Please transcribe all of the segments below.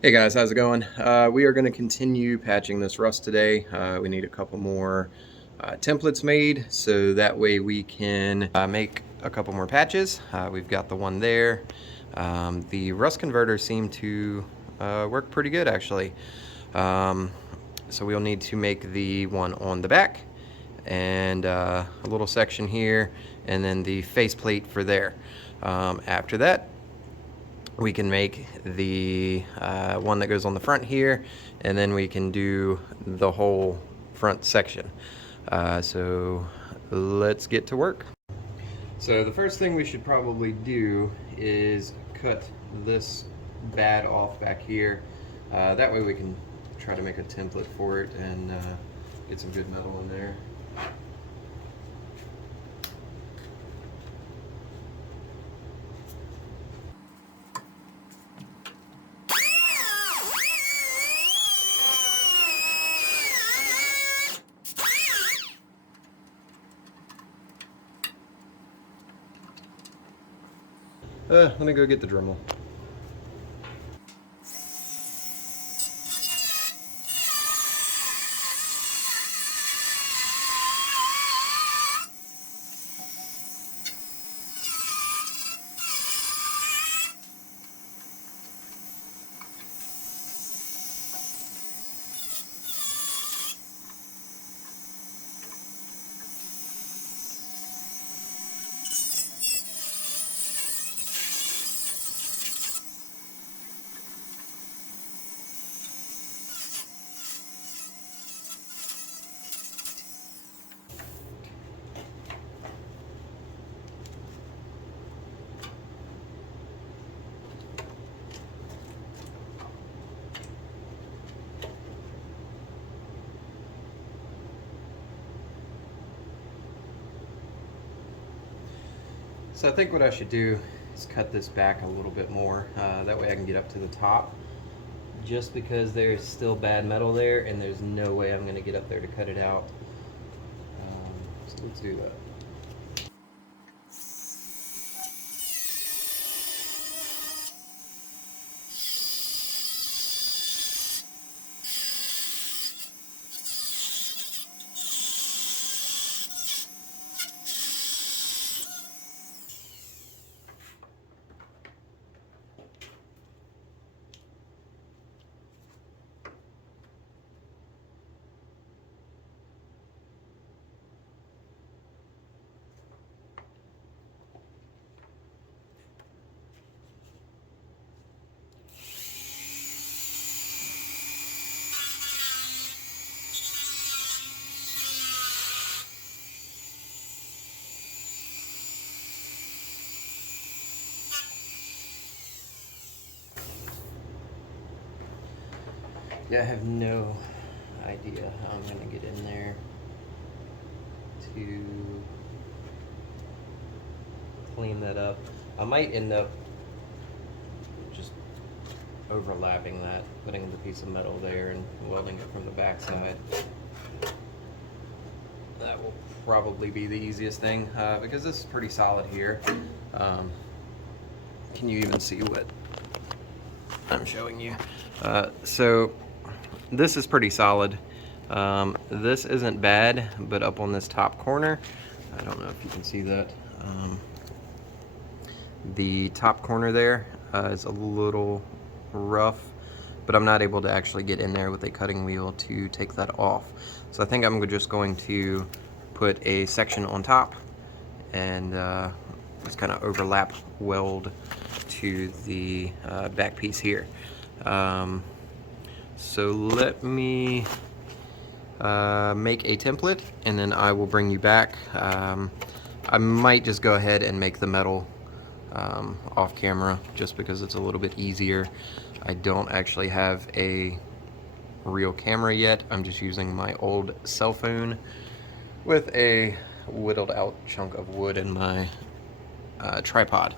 Hey guys, how's it going? We are going to continue patching this rust today. We need a couple more templates made so that way we can make a couple more patches. We've got the one there. The rust converters seem to work pretty good actually. So we'll need to make the one on the back and a little section here and then the faceplate for there. After that, we can make the one that goes on the front here, and then we can do the whole front section. So let's get to work. So the first thing we should probably do is cut this bad off back here. That way we can try to make a template for it and get some good metal in there. Let me go get the Dremel. So I think what I should do is cut this back a little bit more. That way I can get up to the top. Just because there's still bad metal there and there's no way I'm going to get up there to cut it out. So let's do that. Yeah, I have no idea how I'm going to get in there to clean that up. I might end up just overlapping that, putting the piece of metal there and welding it from the backside. That will probably be the easiest thing because this is pretty solid here. Can you even see what I'm showing you? So this is pretty solid. This isn't bad, but up on this top corner, I don't know if you can see that. The top corner there is a little rough, but I'm not able to actually get in there with a cutting wheel to take that off. So I think I'm just going to put a section on top and just kind of overlap weld to the back piece here. So let me make a template and then I will bring you back. I might just go ahead and make the metal off camera just because it's a little bit easier. I don't actually have a real camera yet. I'm just using my old cell phone with a whittled out chunk of wood in my tripod.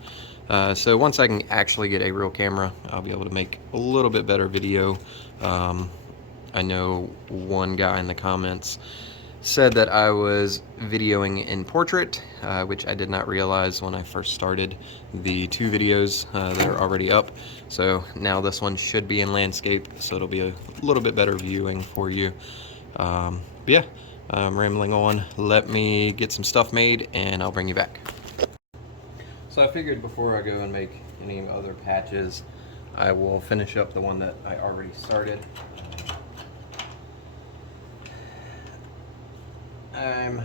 So once I can actually get a real camera, I'll be able to make a little bit better video. I know one guy in the comments said that I was videoing in portrait, which I did not realize when I first started the 2 videos that are already up. So now this one should be in landscape, so it'll be a little bit better viewing for you. But yeah, I'm rambling on. Let me get some stuff made and I'll bring you back. So I figured before I go and make any other patches, I will finish up the one that I already started. I'm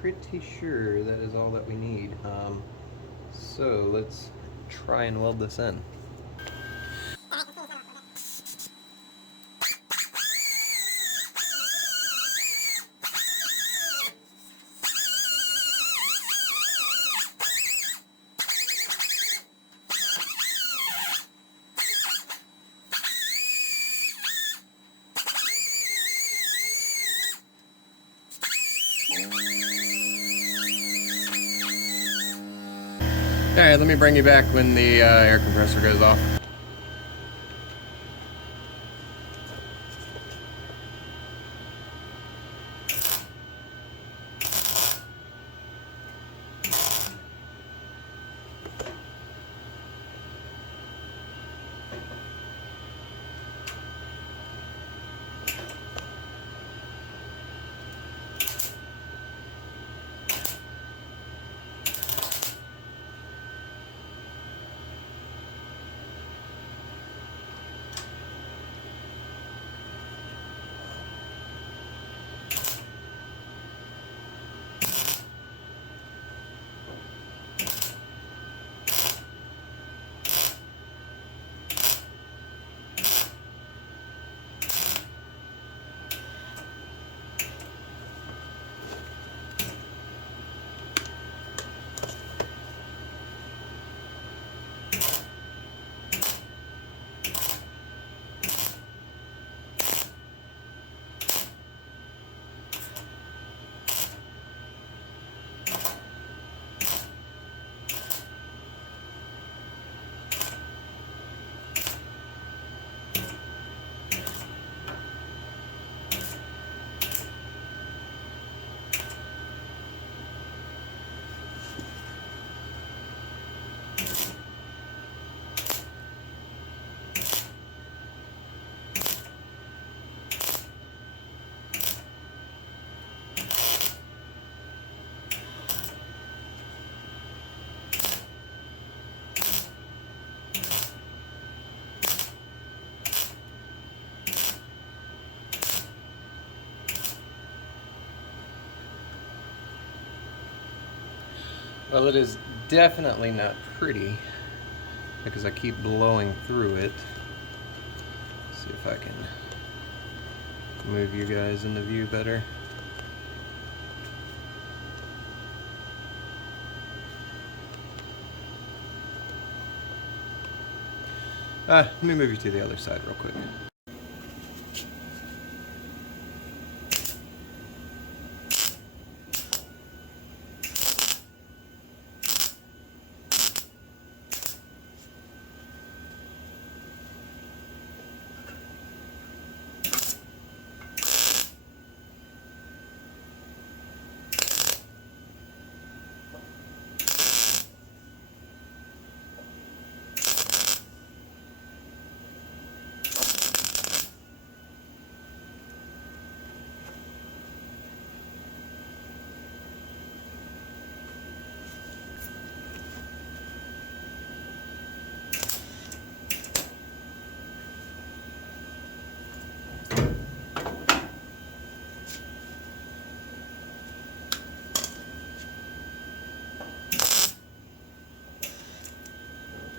pretty sure that is all that we need. So let's try and weld this in. Alright, let me bring you back when the air compressor goes off. Well, it is definitely not pretty because I keep blowing through it. Let's see if I can move you guys into view better. Let me move you to the other side real quick.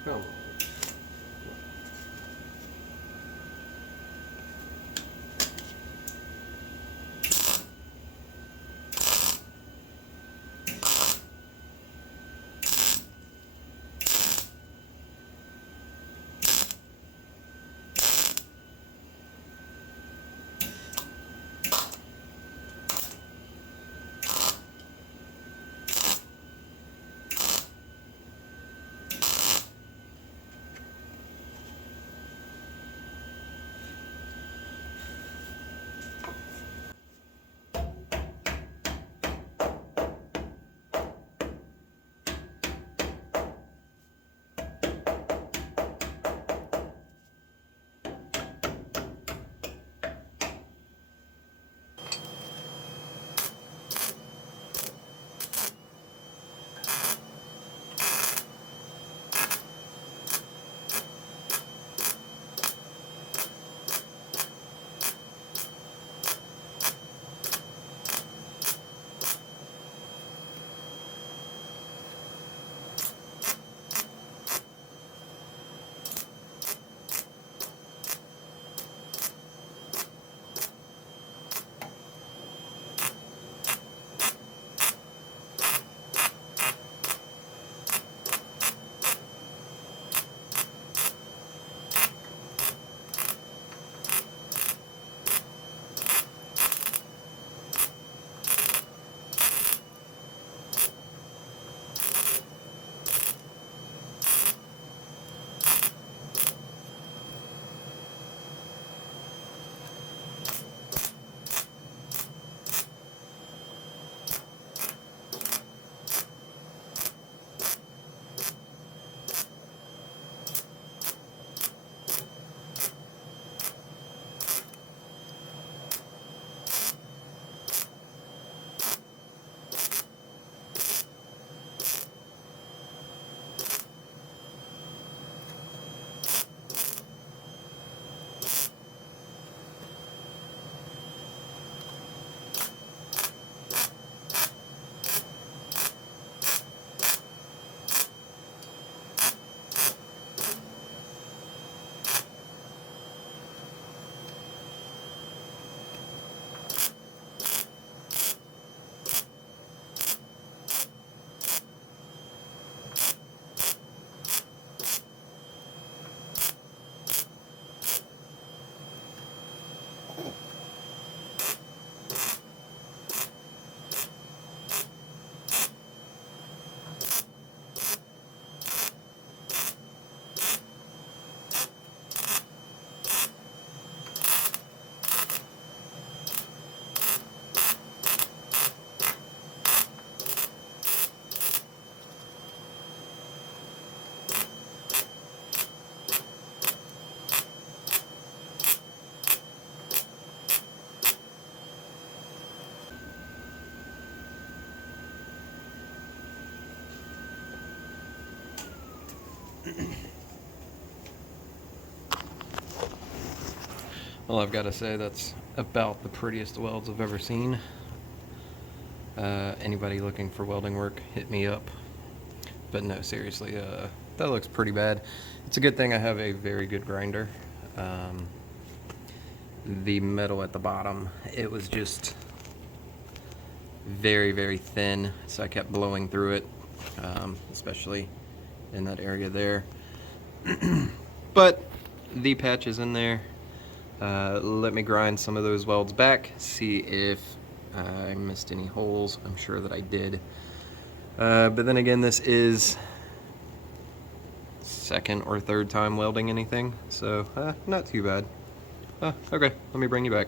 Come on. Well, I've got to say that's about the prettiest welds I've ever seen. Anybody looking for welding work, hit me up. But no, seriously, that looks pretty bad. It's a good thing I have a very good grinder. The metal at the bottom, it was just very, very thin, so I kept blowing through it, especially in that area there. But the patch is in there. Let me grind some of those welds back, see if I missed any holes. I'm sure that I did. But then again, this is second or third time welding anything, so not too bad. Okay, let me bring you back.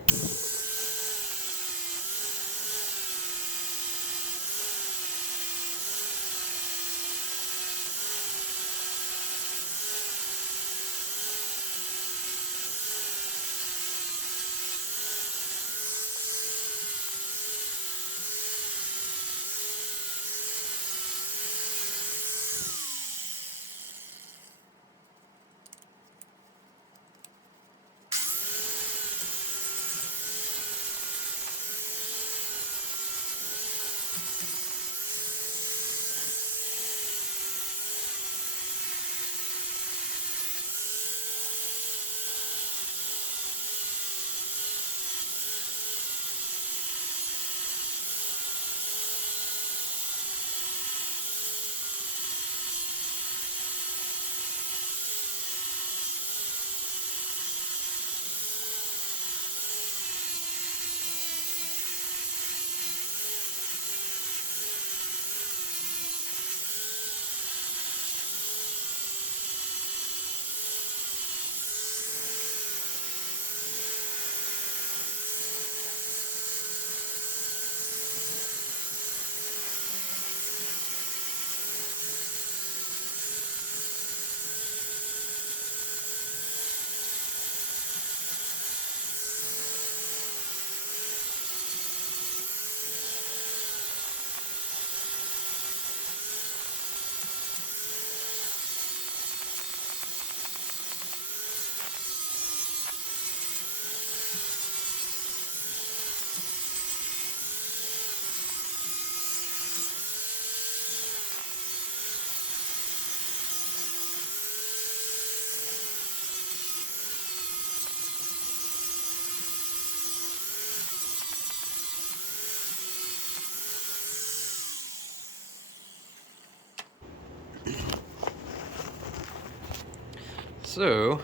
So,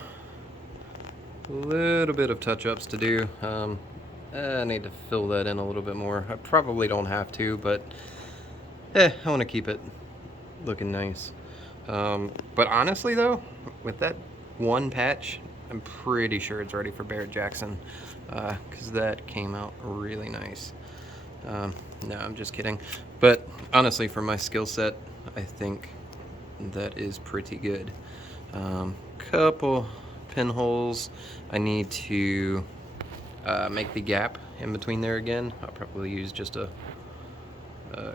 a little bit of touch-ups to do. I need to fill that in a little bit more. I probably don't have to, but I want to keep it looking nice. But honestly though, with that one patch, I'm pretty sure it's ready for Barrett Jackson, because that came out really nice. No, I'm just kidding. But honestly, for my skill set, I think that is pretty good. Couple pinholes. I need to make the gap in between there again. I'll probably use just a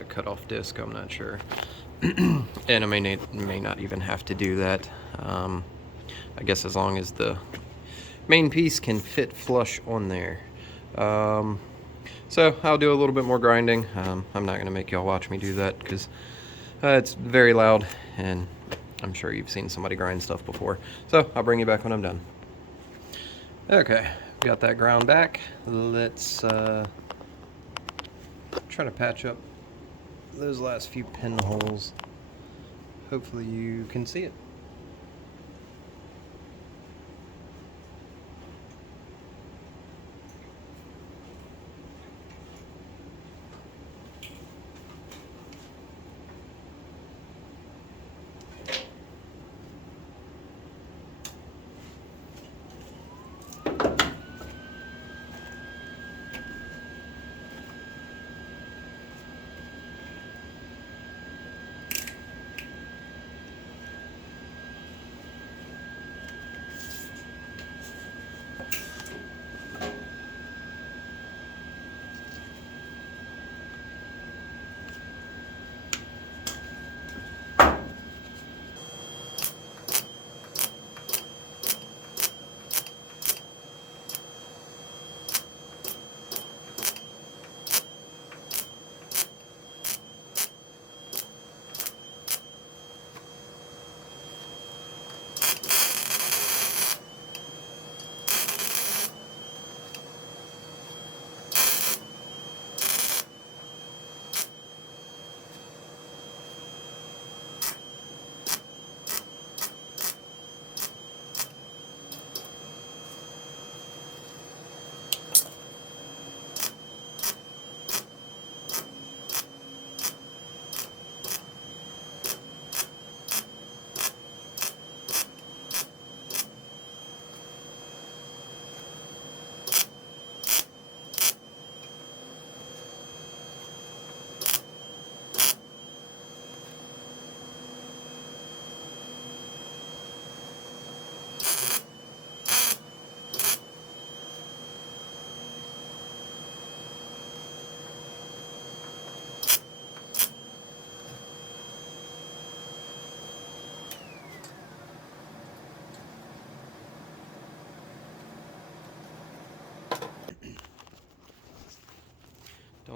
cut-off disc, I'm not sure. And I may not even have to do that. I guess as long as the main piece can fit flush on there. So I'll do a little bit more grinding. I'm not gonna make y'all watch me do that because it's very loud and I'm sure you've seen somebody grind stuff before. So I'll bring you back when I'm done. Okay, got that ground back. Let's try to patch up those last few pinholes. Hopefully you can see it.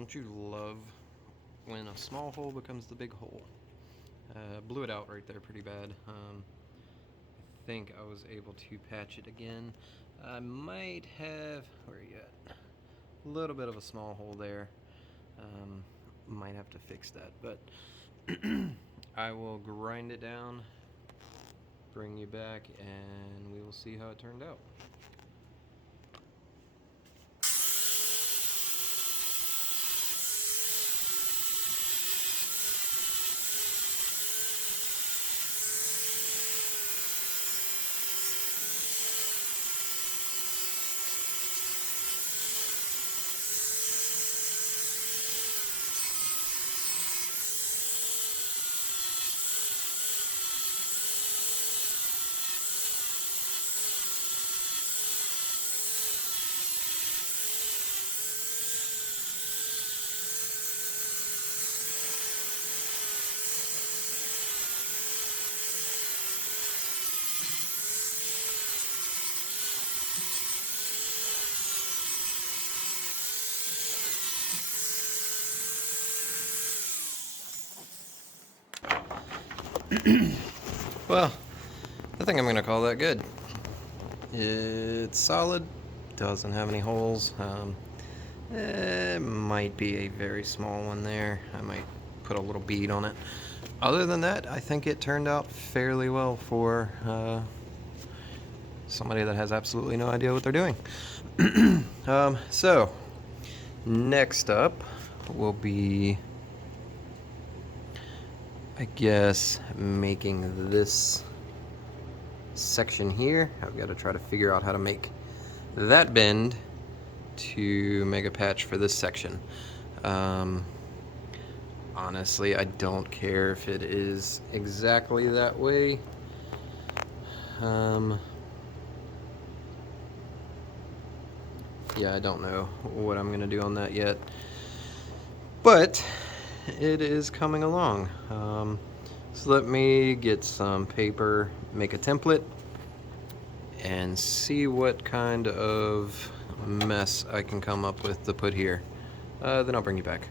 Don't you love when a small hole becomes the big hole? Blew it out right there pretty bad. I think I was able to patch it again. I might have, where are you at? A little bit of a small hole there. Might have to fix that, but I will grind it down, bring you back, and we will see how it turned out. Well, I think I'm gonna call that good. It's solid, doesn't have any holes. It might be a very small one there. I might put a little bead on it. Other than that, I think it turned out fairly well for somebody that has absolutely no idea what they're doing. So, next up will be, I guess, making this section here. I've got to try to figure out how to make that bend to make a patch for this section. Honestly, I don't care if it is exactly that way. Yeah, I don't know what I'm gonna do on that yet, but it is coming along. So let me get some paper, make a template, and see what kind of mess I can come up with to put here. Then I'll bring you back.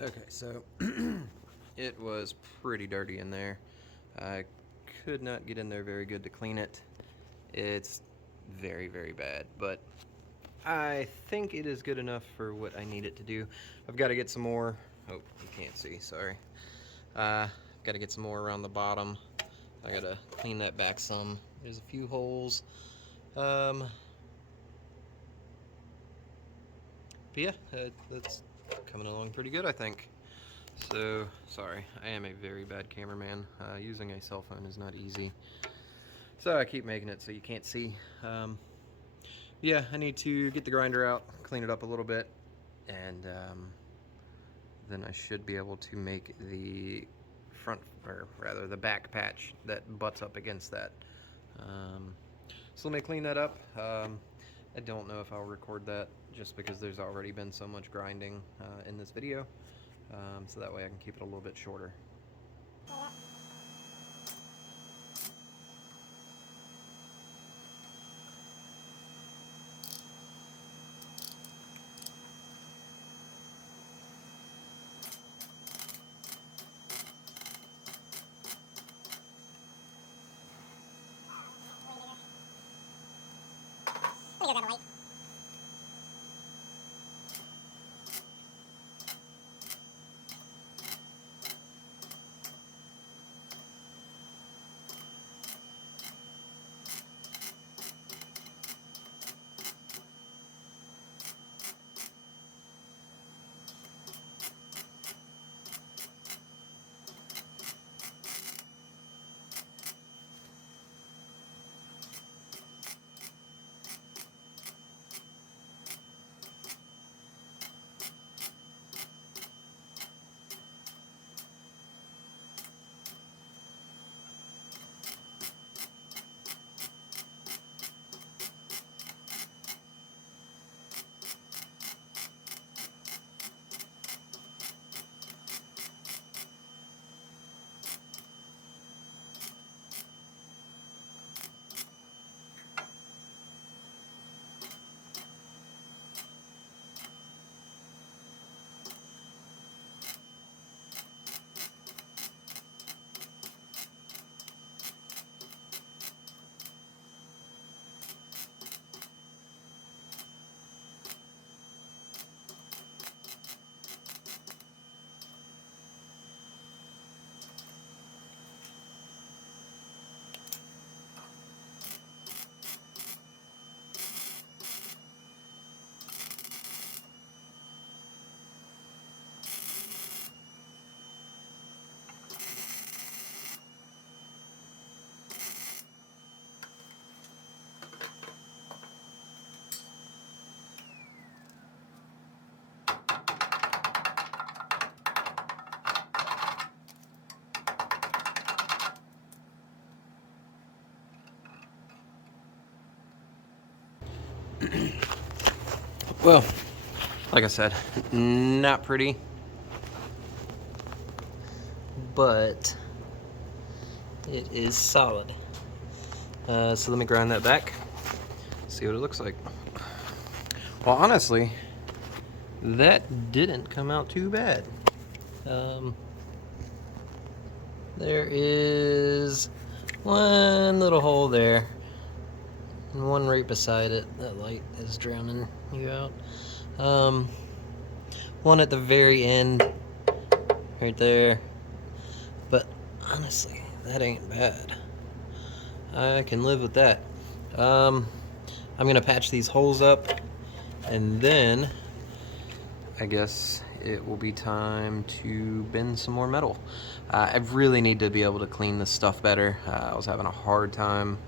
Okay, so it was pretty dirty in there. I could not get in there very good to clean it. It's very, very bad, but I think it is good enough for what I need it to do. I've got to get some more. Oh, you can't see, sorry. Got to get some more around the bottom. I got to clean that back some. There's a few holes. But yeah, that's coming along pretty good, I think. So, sorry, I am a very bad cameraman. Using a cell phone is not easy. So I keep making it so you can't see. Yeah, I need to get the grinder out, clean it up a little bit, and then I should be able to make the front, or rather the back patch that butts up against that. So let me clean that up. I don't know if I'll record that just because there's already been so much grinding in this video. So that way I can keep it a little bit shorter. Let me go grab a light. Well, like I said, not pretty, but it is solid. So let me grind that back, see what it looks like. Well, honestly, that didn't come out too bad. There is one little hole there, and one right beside it. That light is drowning you out. One at the very end, right there. But honestly, that ain't bad. I can live with that. I'm gonna patch these holes up, and then I guess it will be time to bend some more metal. I really need to be able to clean this stuff better. I was having a hard time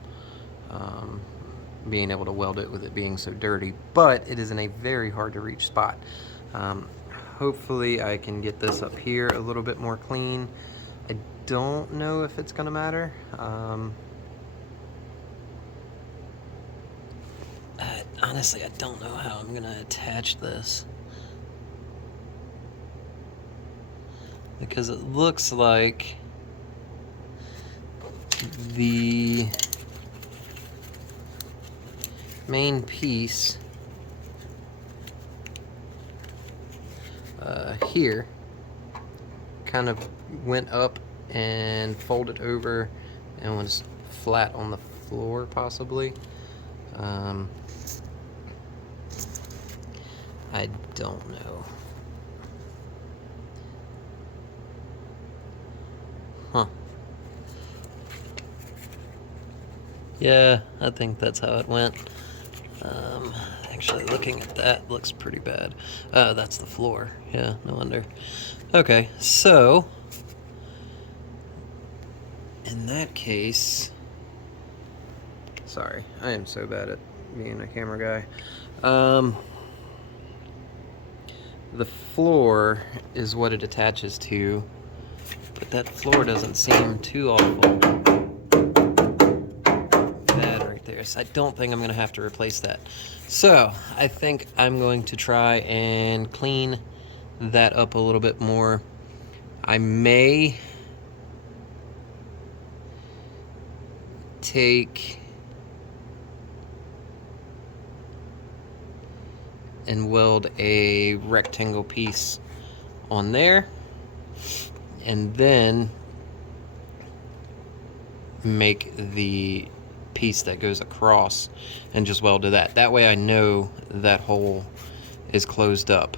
being able to weld it with it being so dirty, but it is in a very hard to reach spot. Hopefully I can get this up here a little bit more clean. I don't know if it's gonna matter. Honestly, I don't know how I'm gonna attach this, because it looks like the main piece here kind of went up and folded over and was flat on the floor, possibly. I don't know. Huh. Yeah, I think that's how it went. Actually, looking at that looks pretty bad. That's the floor. Yeah, no wonder. Okay, so in that case, sorry, I am so bad at being a camera guy. The floor is what it attaches to, but that floor doesn't seem too awful bad right there, so I don't think I'm going to have to replace that. So I think I'm going to try and clean that up a little bit more. I may take and weld a rectangle piece on there, and then make the piece that goes across and just weld to that. That way I know that hole is closed up.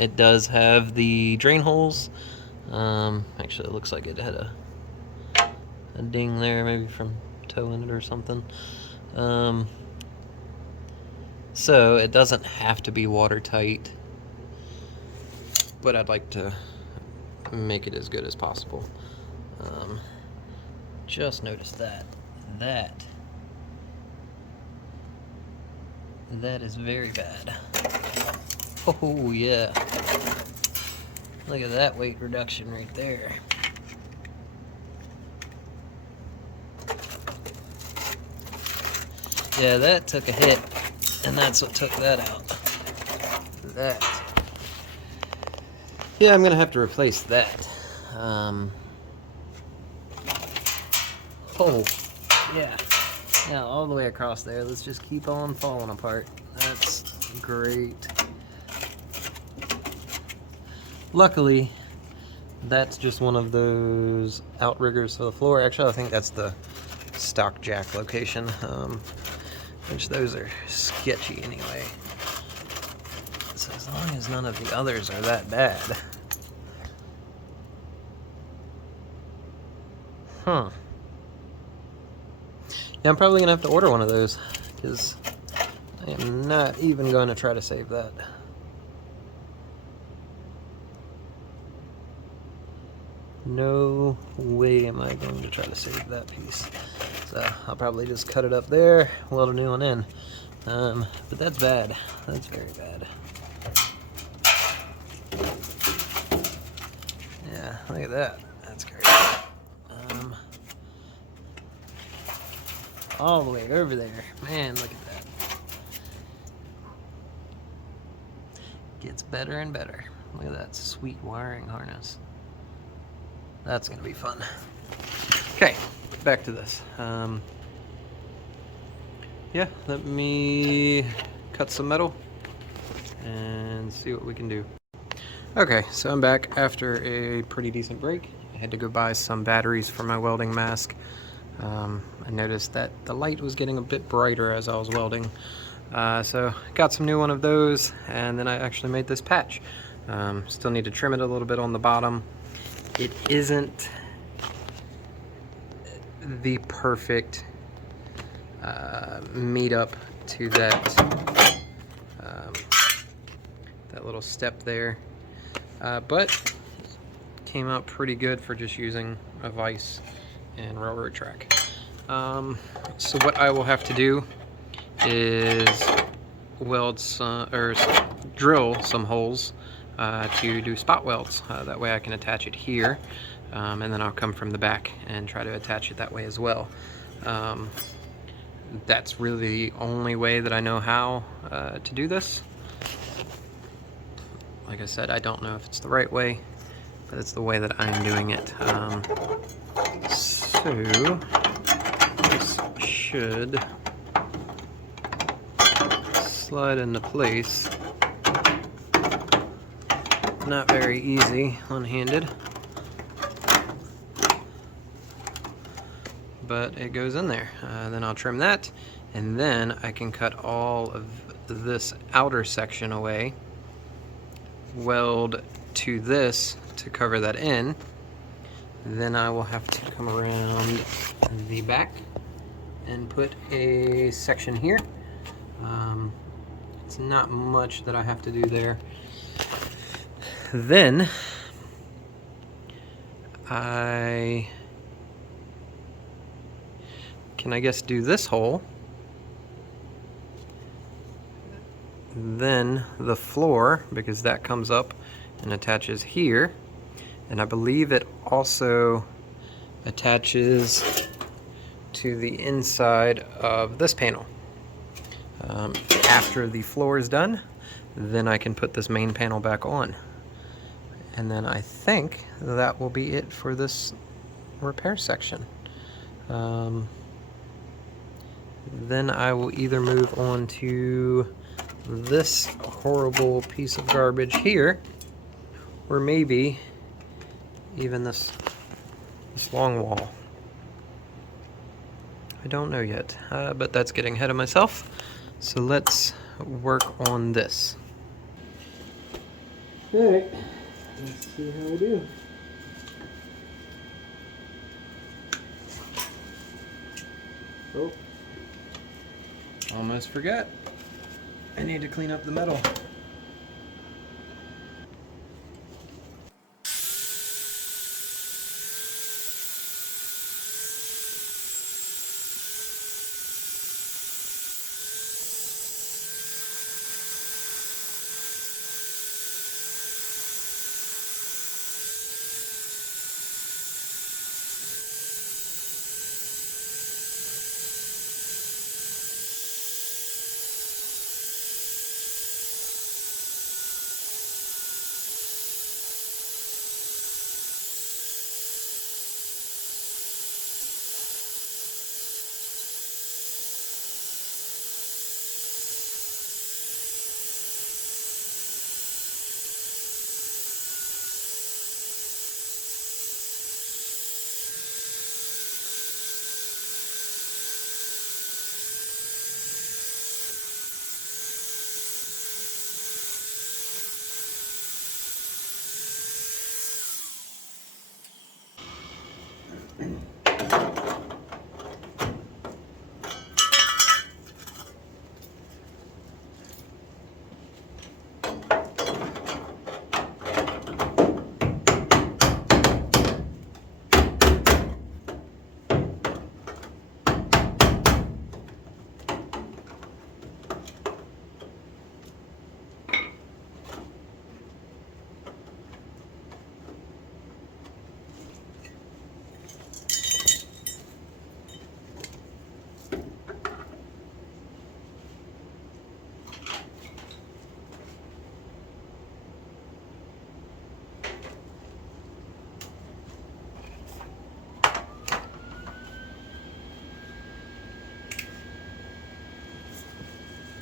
It does have the drain holes. Actually, it looks like it had a ding there, maybe from towing it or something. So it doesn't have to be watertight, but I'd like to make it as good as possible. Just noticed that is very bad. Oh yeah, look at that weight reduction right there. Yeah, that took a hit, and that's what took that out. That. Yeah, I'm gonna have to replace that. Oh, yeah. Yeah, all the way across there. Let's just keep on falling apart. That's great. Luckily, that's just one of those outriggers for the floor. Actually, I think that's the stock jack location, which those are sketchy anyway. So as long as none of the others are that bad. Huh. Yeah, I'm probably gonna have to order one of those, because I am not even going to try to save that. No way am I going to try to save that piece. So I'll probably just cut it up there, weld a new one in. But that's bad. That's very bad. Yeah, look at that. That's great. All the way over there. Man, look at that. Gets better and better. Look at that sweet wiring harness. That's gonna be fun. Okay, back to this. Yeah, let me cut some metal and see what we can do. Okay, so I'm back after a pretty decent break. I had to go buy some batteries for my welding mask. I noticed that the light was getting a bit brighter as I was welding. So got some new one of those, and then I actually made this patch. Still need to trim it a little bit on the bottom. It isn't the perfect meet up to that that little step there, but came out pretty good for just using a vise and railroad track. So what I will have to do is weld some, or drill some holes to do spot welds. That way I can attach it here, and then I'll come from the back and try to attach it that way as well. That's really the only way that I know how to do this. Like I said, I don't know if it's the right way, but it's the way that I'm doing it. So this should slide into place. Not very easy one-handed, but it goes in there. Then I'll trim that, and then I can cut all of this outer section away, weld to this to cover that in. Then I will have to come around the back and put a section here. It's not much that I have to do there. Then I can, I guess, do this hole. Then the floor, because that comes up and attaches here. And I believe it also attaches to the inside of this panel. After the floor is done, then I can put this main panel back on. And then I think that will be it for this repair section. Then I will either move on to this horrible piece of garbage here, or maybe even this long wall. I don't know yet, but that's getting ahead of myself. So let's work on this. Alright, let's see how we do. Oh, almost forgot. I need to clean up the metal.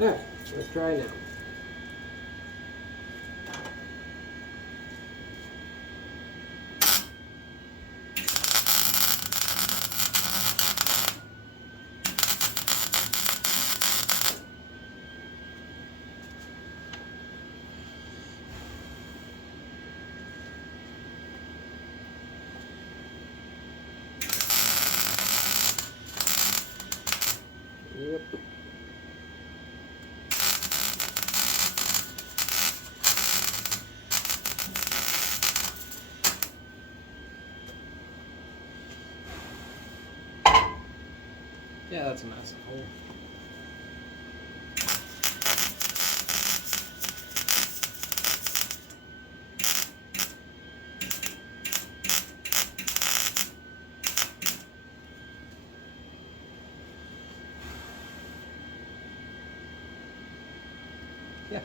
Alright, let's try now. Yep. Yeah, that's a massive hole. Yeah.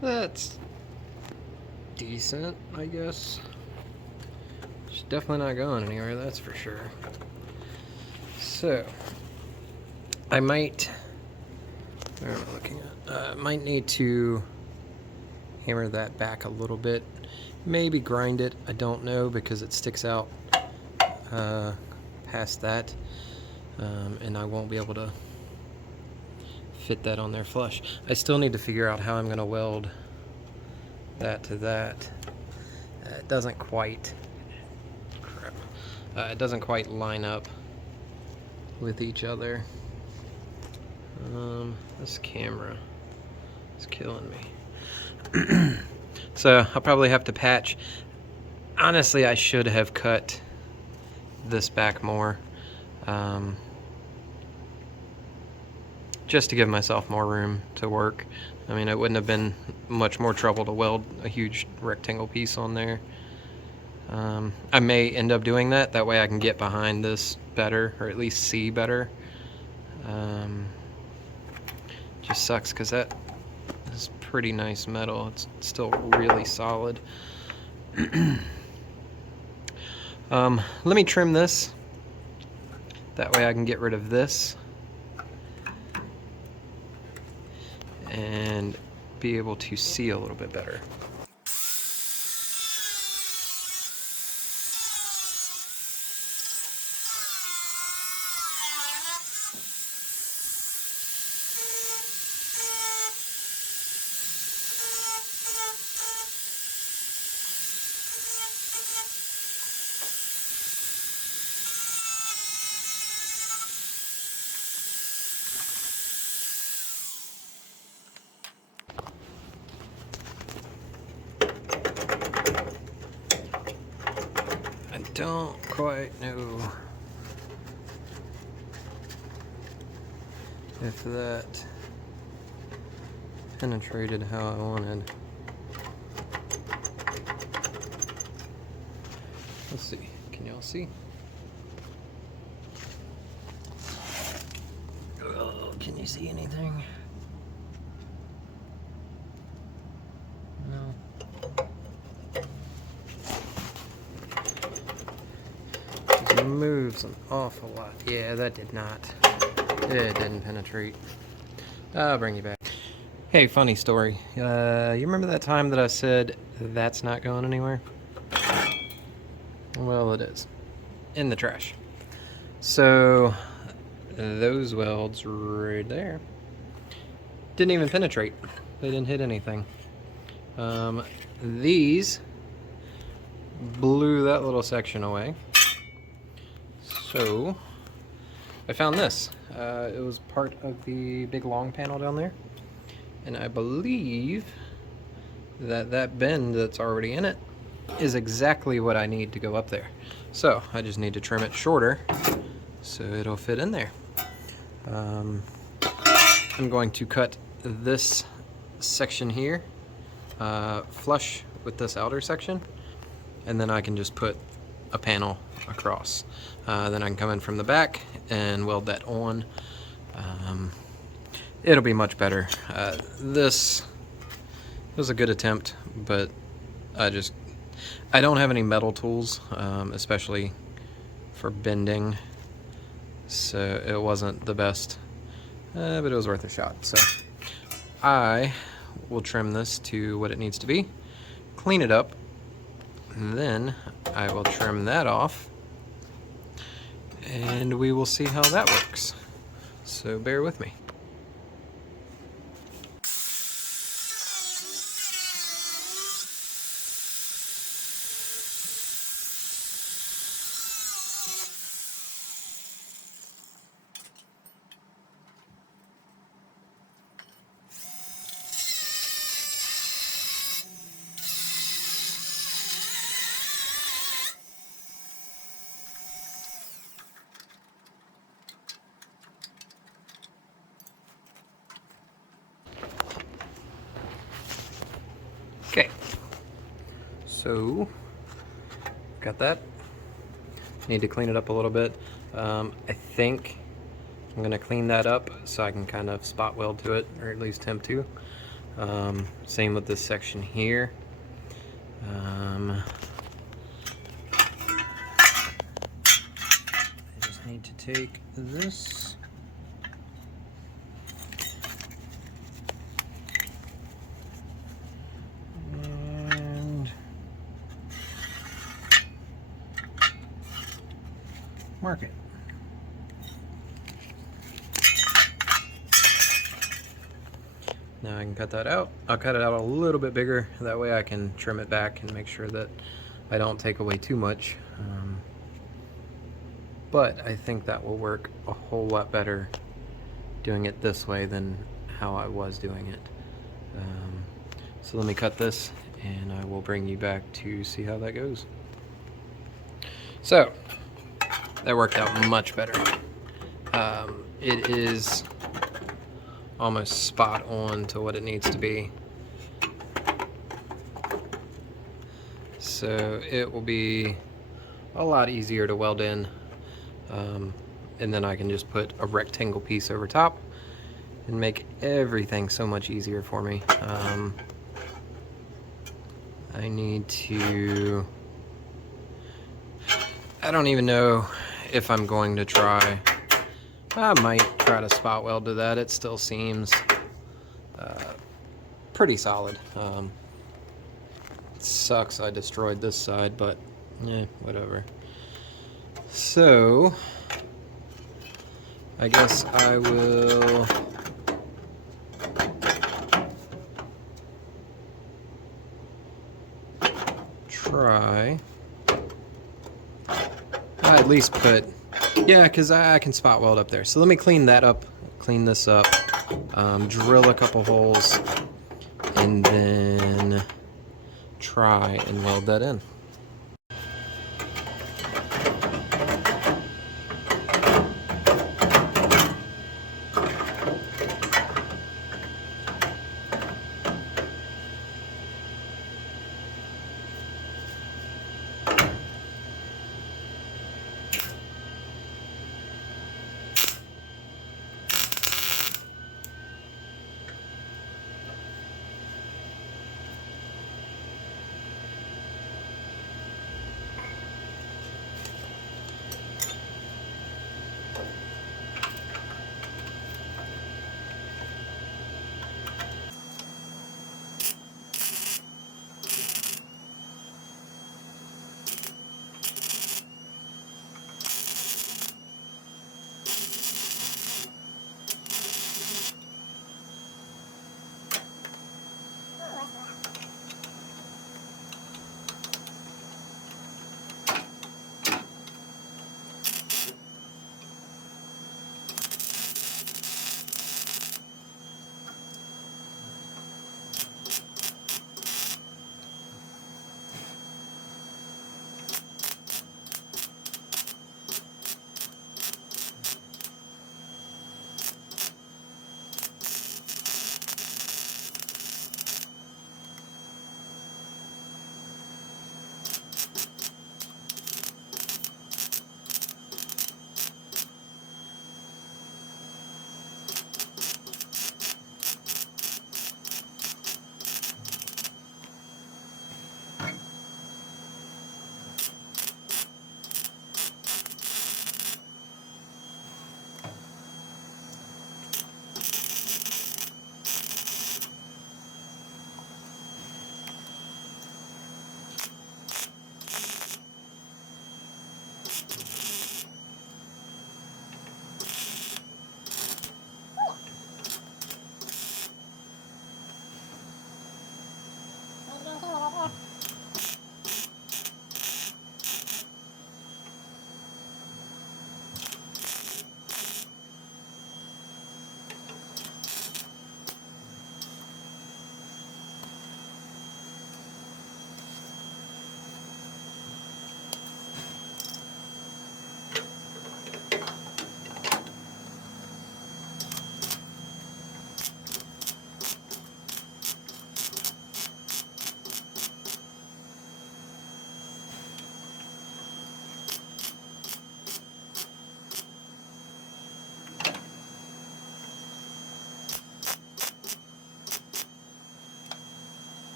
That's decent, I guess. It's definitely not going anywhere, that's for sure. So, I might, where am I looking at? Might need to hammer that back a little bit. Maybe grind it, I don't know, because it sticks out past that. And I won't be able to fit that on there flush. I still need to figure out how I'm going to weld that to that. It doesn't quite, it doesn't quite line up with each other. This camera is killing me. So I'll probably have to patch. Honestly, I should have cut this back more, just to give myself more room to work. I mean, it wouldn't have been much more trouble to weld a huge rectangle piece on there. I may end up doing that. That way I can get behind this better, or at least see better. Just sucks because that is pretty nice metal. It's still really solid. Let me trim this. That way I can get rid of this and be able to see a little bit better. Don't quite know if that penetrated how I wanted. Let's see. Can y'all see? Oh, can you see anything? No. Moves an awful lot. Yeah, that did not. It didn't penetrate. I'll bring you back. Hey, funny story. You remember that time that I said that's not going anywhere? Well, it is. In the trash. So, those welds right there didn't even penetrate. They didn't hit anything. These blew that little section away. So, I found this. It was part of the big long panel down there. And I believe that that bend that's already in it is exactly what I need to go up there. So, I just need to trim it shorter so it'll fit in there. I'm going to cut this section here flush with this outer section, and then I can just put a panel across. Then I can come in from the back and weld that on. It'll be much better. This was a good attempt, but I don't have any metal tools, especially for bending, so it wasn't the best, but it was worth a shot. So I will trim this to what it needs to be, clean it up, and then I will trim that off, and we will see how that works. So bear with me. Okay, so got that. Need to clean it up a little bit. I think I'm gonna clean that up so I can kind of spot weld to it, or at least attempt to. Same with this section here. I just need to take this and mark it. Now I can cut that out. I'll cut it out a little bit bigger, that way I can trim it back and make sure that I don't take away too much. But I think that will work a whole lot better doing it this way than how I was doing it. So let me cut this and I will bring you back to see how that goes. So that worked out much better. It is almost spot on to what it needs to be. So it will be a lot easier to weld in. And then I can just put a rectangle piece over top and make everything so much easier for me. I need to... I don't even know if I'm going to try. I might try to spot weld to that. It still seems pretty solid. It sucks I destroyed this side, but yeah, whatever. So I guess I will try. I at least put, yeah, because I can spot weld up there. So let me clean that up, clean this up, drill a couple holes, and then try and weld that in.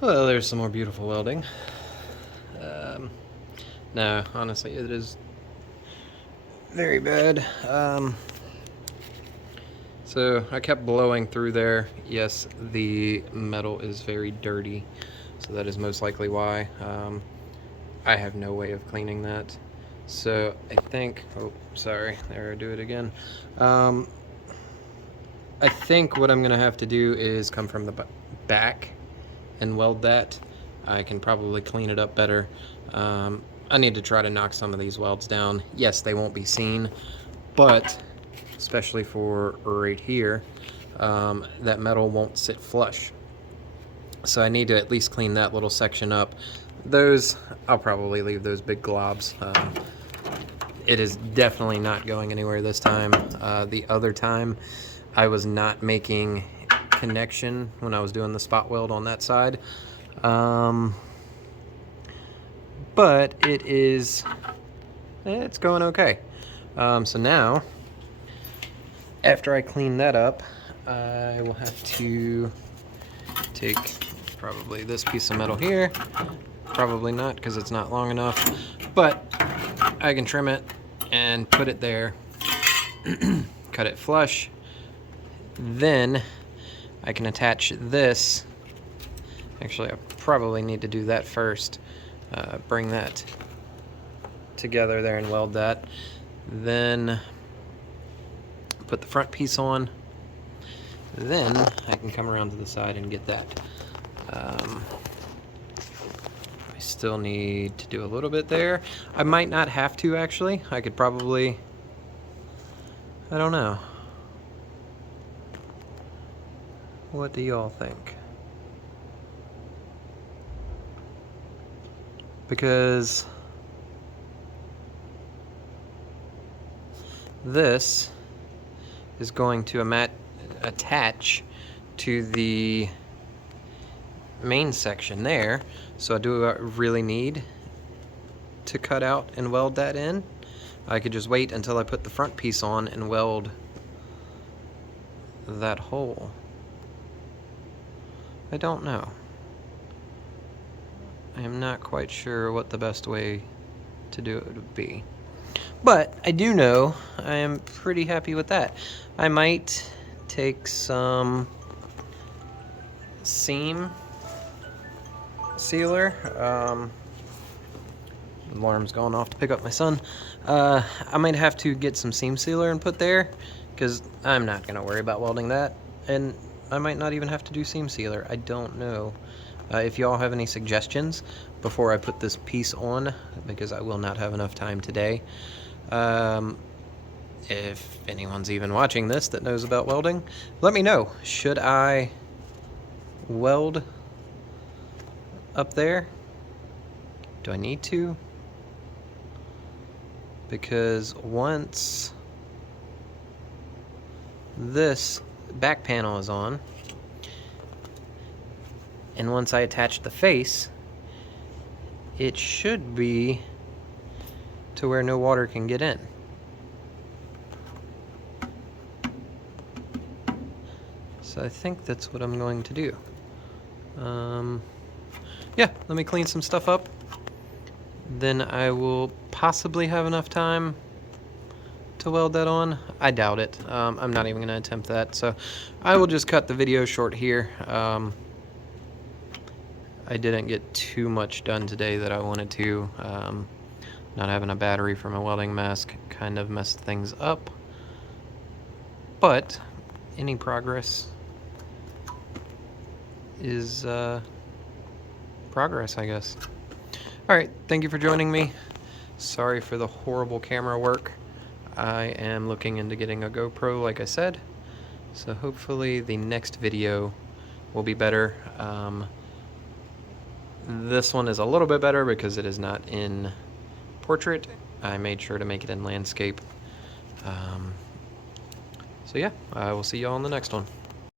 Well, there's some more beautiful welding. No, honestly, it is very bad. So I kept blowing through there. Yes, the metal is very dirty, so that is most likely why. I have no way of cleaning that. So I think, oh, sorry, there, I do it again. I think what I'm gonna have to do is come from the back and weld that. I can probably clean it up better. I need to try to knock some of these welds down. Yes, they won't be seen, but especially for right here, that metal won't sit flush. So I need to at least clean that little section up. Those, I'll probably leave those big globs. It is definitely not going anywhere this time. The other time, I was not making connection when I was doing the spot weld on that side. But it's going okay. So now, after I clean that up, I will have to take probably this piece of metal here. Probably not, because it's not long enough, but I can trim it and put it there, cut it flush. Then I can attach this. Actually, I probably need to do that first. Bring that together there and weld that. Then put the front piece on. Then I can come around to the side and get that. I still need to do a little bit there. I might not have to, actually. I could probably, I don't know. What do y'all think? Because this is going to attach to the main section there. So do I really need to cut out and weld that in? I could just wait until I put the front piece on and weld that hole. I don't know. I am not quite sure what the best way to do it would be. But I do know I am pretty happy with that. I might take some seam sealer. Alarm's going off to pick up my son. I might have to get some seam sealer and put there, because I'm not going to worry about welding that. And I might not even have to do seam sealer. I don't know. If y'all have any suggestions before I put this piece on, because I will not have enough time today. If anyone's even watching this that knows about welding, let me know. Should I weld up there? Do I need to? Because once this back panel is on, and once I attach the face, it should be to where no water can get in. So I think that's what I'm going to do. Yeah, let me clean some stuff up. Then I will possibly have enough time to weld that on. I doubt it. I'm not even going to attempt that. So I will just cut the video short here. I didn't get too much done today that I wanted to. Not having a battery from a welding mask kind of messed things up. But any progress is progress, I guess. Alright, thank you for joining me. Sorry for the horrible camera work. I am looking into getting a GoPro, like I said. So hopefully the next video will be better. This one is a little bit better because it is not in portrait. I made sure to make it in landscape. So yeah, I will see y'all in the next one.